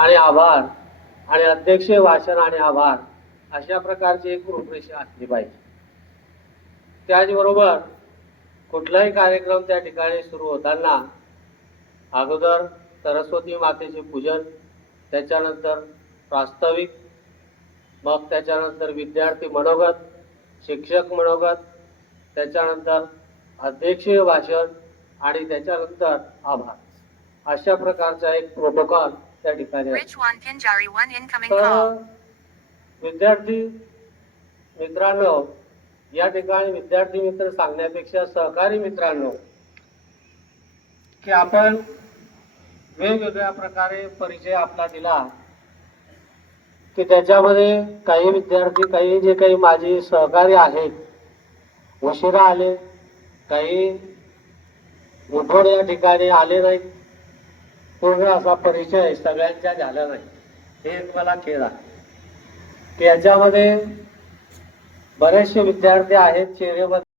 आणि आभार आणि अध्यक्षीय भाषण आणि आभार अशा प्रकारची एक रूपरेषा असली पाहिजे. त्याचबरोबर कुठलाही कार्यक्रम त्या ठिकाणी सुरू होताना अगोदर सरस्वती मातेचे पूजन, त्याच्यानंतर प्रास्ताविक, मग त्याच्यानंतर विद्यार्थी मनोगत, शिक्षक मनोगत, त्याच्यानंतर अध्यक्षीय भाषण आणि त्याच्यानंतर आभार अशा प्रकारचा एक प्रोटोकॉल त्या ठिकाणी तर विद्यार्थी मित्रांनो, या ठिकाणी विद्यार्थी मित्र सांगण्यापेक्षा सहकारी मित्रांनो की आपण वेगवेगळ्या प्रकारे परिचय आपला दिला की त्याच्यामध्ये काही विद्यार्थी, काही जे काही माझे सहकारी आहेत उशिरा आले, काही उठून या ठिकाणी आले नाहीत, पूर्ण असा परिचय सगळ्यांचा झाला नाही. हे एक मला खेद आहे की याच्यामध्ये बरेचसे विद्यार्थी आहेत चेहऱ्यामध्ये